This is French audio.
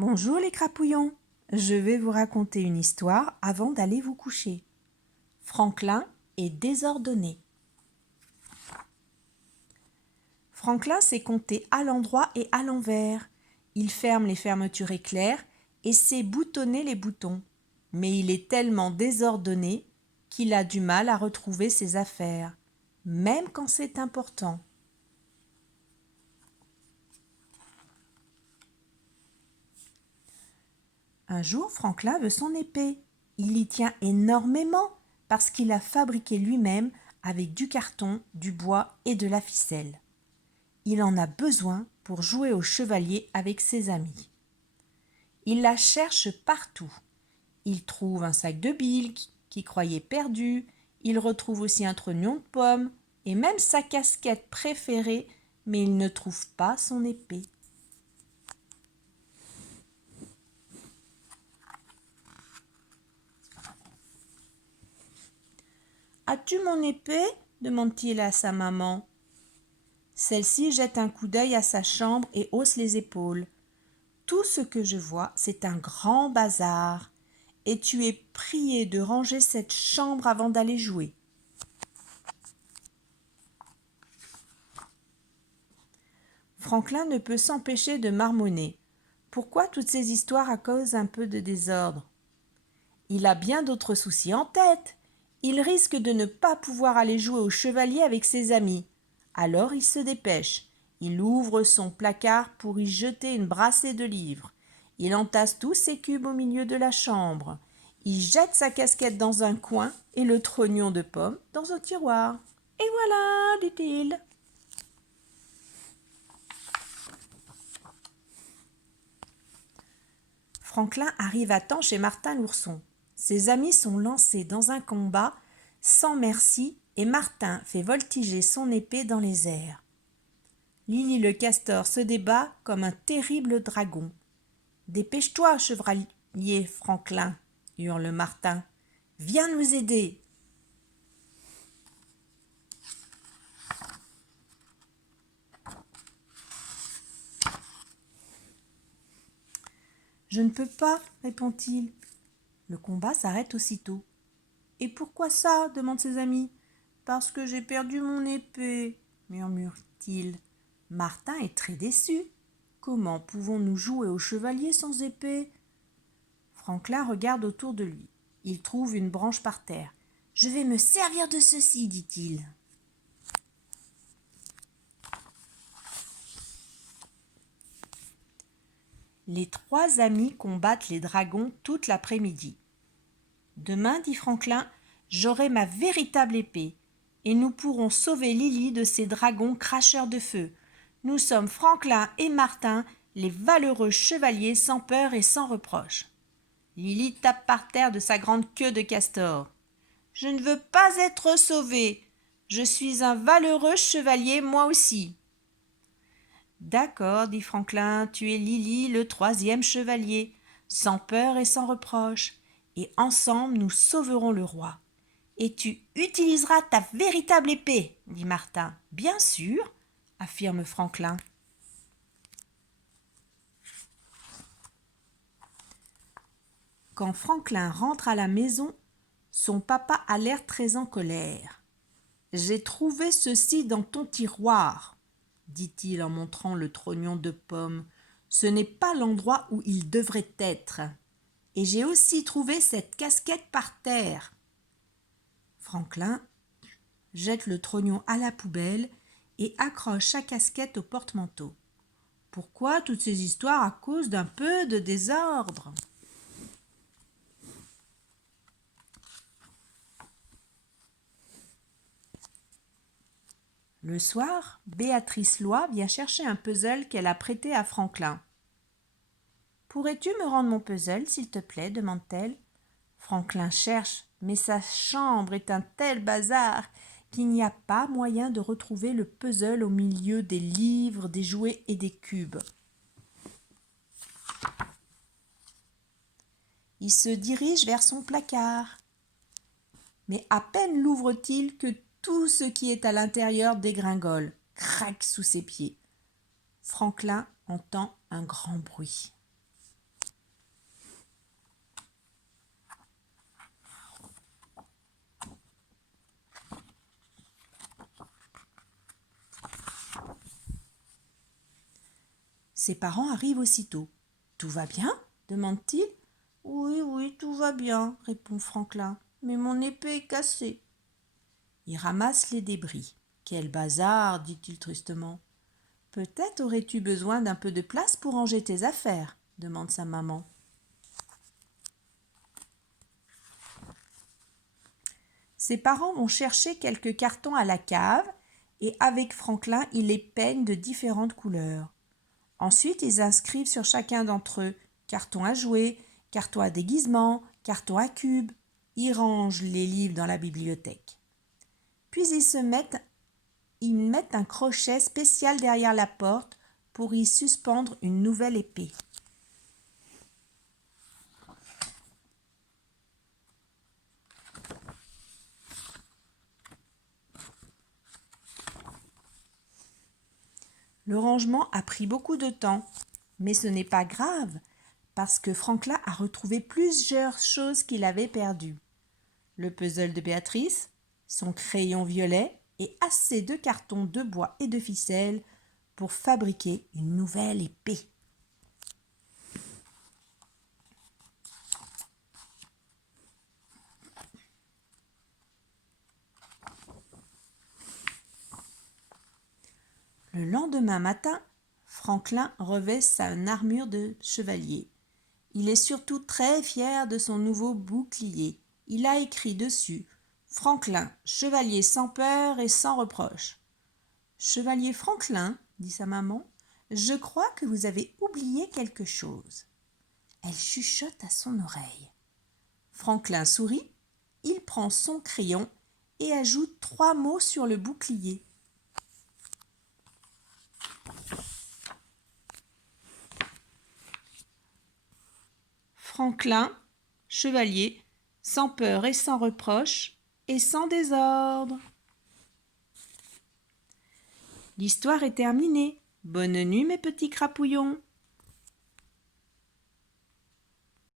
Bonjour les crapouillons, je vais vous raconter une histoire avant d'aller vous coucher. Franklin est désordonné. Franklin sait compter à l'endroit et à l'envers. Il ferme les fermetures éclairs et sait boutonner les boutons. Mais il est tellement désordonné qu'il a du mal à retrouver ses affaires, même quand c'est important. Un jour, Franklin veut son épée. Il y tient énormément parce qu'il l'a fabriquée lui-même avec du carton, du bois et de la ficelle. Il en a besoin pour jouer au chevalier avec ses amis. Il la cherche partout. Il trouve un sac de billes qu'il croyait perdu, il retrouve aussi un trognon de pomme et même sa casquette préférée, mais il ne trouve pas son épée. « As-tu mon épée ?» demande-t-il à sa maman. Celle-ci jette un coup d'œil à sa chambre et hausse les épaules. « Tout ce que je vois, c'est un grand bazar, et tu es prié de ranger cette chambre avant d'aller jouer. » Franklin ne peut s'empêcher de marmonner. Pourquoi toutes ces histoires à cause un peu de désordre? Il a bien d'autres soucis en tête. Il risque de ne pas pouvoir aller jouer au chevalier avec ses amis. Alors il se dépêche. Il ouvre son placard pour y jeter une brassée de livres. Il entasse tous ses cubes au milieu de la chambre. Il jette sa casquette dans un coin et le trognon de pomme dans un tiroir. « Et voilà !» dit-il. Franklin arrive à temps chez Martin l'ourson. Ses amis sont lancés dans un combat sans merci et Martin fait voltiger son épée dans les airs. Lily le castor se débat comme un terrible dragon. « Dépêche-toi, chevalier Franklin !» hurle Martin. « Viens nous aider !» « Je ne peux pas, répond-il. » Le combat s'arrête aussitôt. « Et pourquoi ça ?» demandent ses amis. « Parce que j'ai perdu mon épée, » murmure-t-il. Martin est très déçu. « Comment pouvons-nous jouer au chevalier sans épée ?» Franklin regarde autour de lui. Il trouve une branche par terre. « Je vais me servir de ceci, dit-il. » Les trois amis combattent les dragons toute l'après-midi. « Demain, dit Franklin, j'aurai ma véritable épée, et nous pourrons sauver Lily de ces dragons cracheurs de feu. Nous sommes Franklin et Martin, les valeureux chevaliers sans peur et sans reproche. » Lily tape par terre de sa grande queue de castor. « Je ne veux pas être sauvée. Je suis un valeureux chevalier moi aussi. » « D'accord, dit Franklin, tu es Lily, le troisième chevalier, sans peur et sans reproche, et ensemble nous sauverons le roi. Et tu utiliseras ta véritable épée, dit Martin. Bien sûr, affirme Franklin. Quand Franklin rentre à la maison, son papa a l'air très en colère. « J'ai trouvé ceci dans ton tiroir, » dit-il en montrant le trognon de pomme. « Ce n'est pas l'endroit où il devrait être. Et j'ai aussi trouvé cette casquette par terre. » Franklin jette le trognon à la poubelle et accroche sa casquette au porte-manteau. Pourquoi toutes ces histoires à cause d'un peu de désordre? Le soir, Béatrice Loy vient chercher un puzzle qu'elle a prêté à Franklin. « Pourrais-tu me rendre mon puzzle, s'il te plaît ?» demande-t-elle. Franklin cherche, mais sa chambre est un tel bazar qu'il n'y a pas moyen de retrouver le puzzle au milieu des livres, des jouets et des cubes. Il se dirige vers son placard. Mais à peine l'ouvre-t-il que tout ce qui est à l'intérieur dégringole, craque sous ses pieds. Franklin entend un grand bruit. Ses parents arrivent aussitôt. « Tout va bien ?» demande-t-il. « Oui, oui, tout va bien, » répond Franklin, « mais mon épée est cassée. » Il ramasse les débris. « Quel bazar !» dit-il tristement. « Peut-être aurais-tu besoin d'un peu de place pour ranger tes affaires ?» demande sa maman. Ses parents vont chercher quelques cartons à la cave et avec Franklin, ils les peignent de différentes couleurs. Ensuite, ils inscrivent sur chacun d'entre eux carton à jouer, carton à déguisement, carton à cube. Ils rangent les livres dans la bibliothèque. Puis ils mettent un crochet spécial derrière la porte pour y suspendre une nouvelle épée. Le rangement a pris beaucoup de temps, mais ce n'est pas grave, parce que Franklin a retrouvé plusieurs choses qu'il avait perdues. Le puzzle de Béatrice, son crayon violet et assez de cartons de bois et de ficelle pour fabriquer une nouvelle épée. Le lendemain matin, Franklin revêt sa armure de chevalier. Il est surtout très fier de son nouveau bouclier. Il a écrit dessus « Franklin, chevalier sans peur et sans reproche ». « Chevalier Franklin, » dit sa maman, « je crois que vous avez oublié quelque chose. » Elle chuchote à son oreille. Franklin sourit, il prend son crayon et ajoute 3 mots sur le bouclier. Franklin, chevalier, sans peur et sans reproche, et sans désordre. L'histoire est terminée. Bonne nuit mes petits crapouillons.